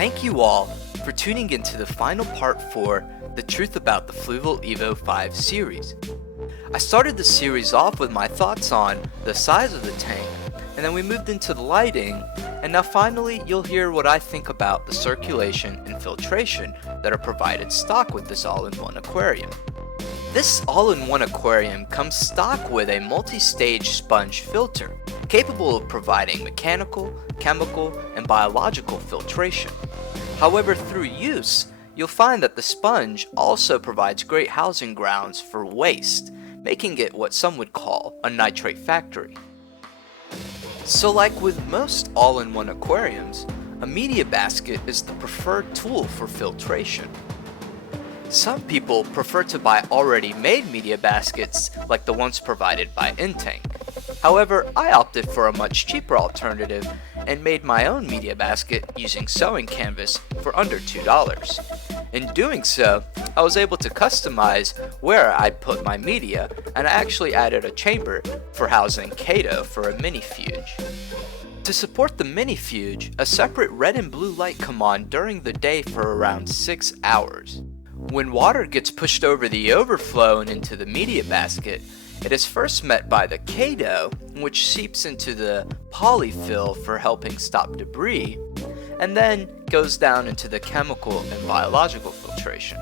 Thank you all for tuning into the final part for The Truth About the Fluval Evo 5 series. I started the series off with my thoughts on the size of the tank, and then we moved into the lighting, and now finally you'll hear what I think about the circulation and filtration that are provided stock with this all-in-one aquarium. This all-in-one aquarium comes stock with a multi-stage sponge filter, capable of providing mechanical, chemical, and biological filtration. However, through use, you'll find that the sponge also provides great housing grounds for waste, making it what some would call a nitrate factory. So like with most all-in-one aquariums, a media basket is the preferred tool for filtration. Some people prefer to buy already made media baskets like the ones provided by Intank. However, I opted for a much cheaper alternative and made my own media basket using sewing canvas for under $2. In doing so, I was able to customize where I'd put my media, and I actually added a chamber for housing Kato for a mini-fuge. To support the mini-fuge, a separate red and blue light come on during the day for around 6 hours. When water gets pushed over the overflow and into the media basket, it is first met by the Kato, which seeps into the polyfill for helping stop debris, and then goes down into the chemical and biological filtration.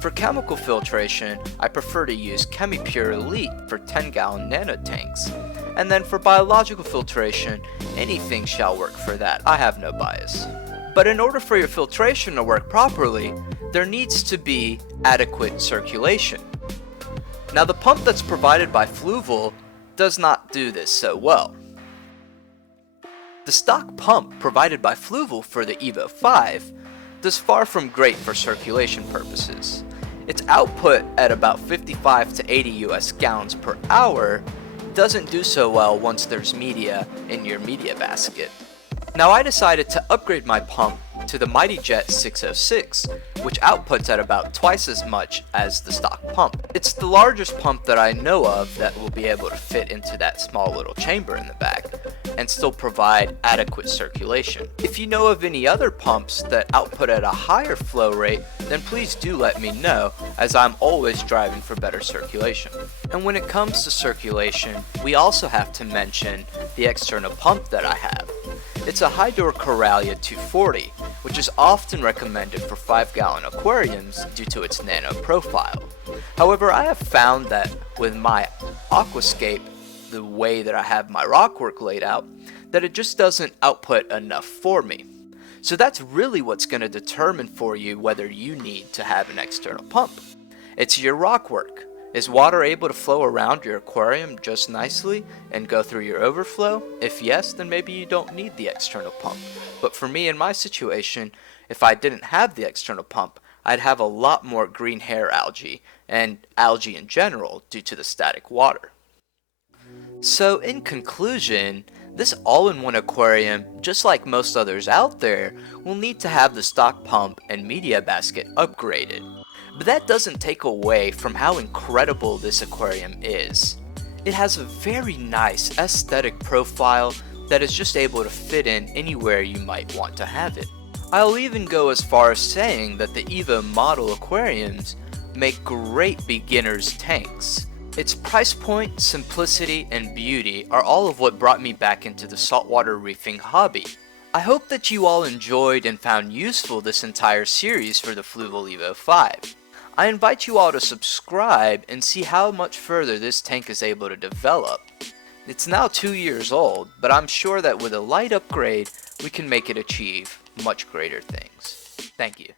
For chemical filtration, I prefer to use ChemiPure Elite for 10-gallon nano tanks, and then for biological filtration, anything shall work for that. I have no bias. But in order for your filtration to work properly, there needs to be adequate circulation. Now the pump that's provided by Fluval does not do this so well. The stock pump provided by Fluval for the Evo 5 does far from great for circulation purposes. Its output at about 55 to 80 US gallons per hour doesn't do so well once there's media in your media basket. Now I decided to upgrade my pump to the MightyJet 606, which outputs at about twice as much as the stock pump. It's the largest pump that I know of that will be able to fit into that small little chamber in the back and still provide adequate circulation. If you know of any other pumps that output at a higher flow rate, then please do let me know, as I'm always striving for better circulation. And when it comes to circulation, we also have to mention the external pump that I have. It's a Hydor Coralia 240, which is often recommended for 5-gallon aquariums due to its nano profile. However, I have found that with my aquascape, the way that I have my rockwork laid out, that it just doesn't output enough for me. So that's really what's going to determine for you whether you need to have an external pump. It's your rockwork. Is water able to flow around your aquarium just nicely and go through your overflow? If yes, then maybe you don't need the external pump. But for me in my situation, if I didn't have the external pump, I'd have a lot more green hair algae, and algae in general, due to the static water. So in conclusion, this all-in-one aquarium, just like most others out there, will need to have the stock pump and media basket upgraded. But that doesn't take away from how incredible this aquarium is. It has a very nice aesthetic profile that is just able to fit in anywhere you might want to have it. I'll even go as far as saying that the Evo model aquariums make great beginner's tanks. Its price point, simplicity, and beauty are all of what brought me back into the saltwater reefing hobby. I hope that you all enjoyed and found useful this entire series for the Fluval Evo 5. I invite you all to subscribe and see how much further this tank is able to develop. It's now 2 years old, but I'm sure that with a light upgrade, we can make it achieve much greater things. Thank you.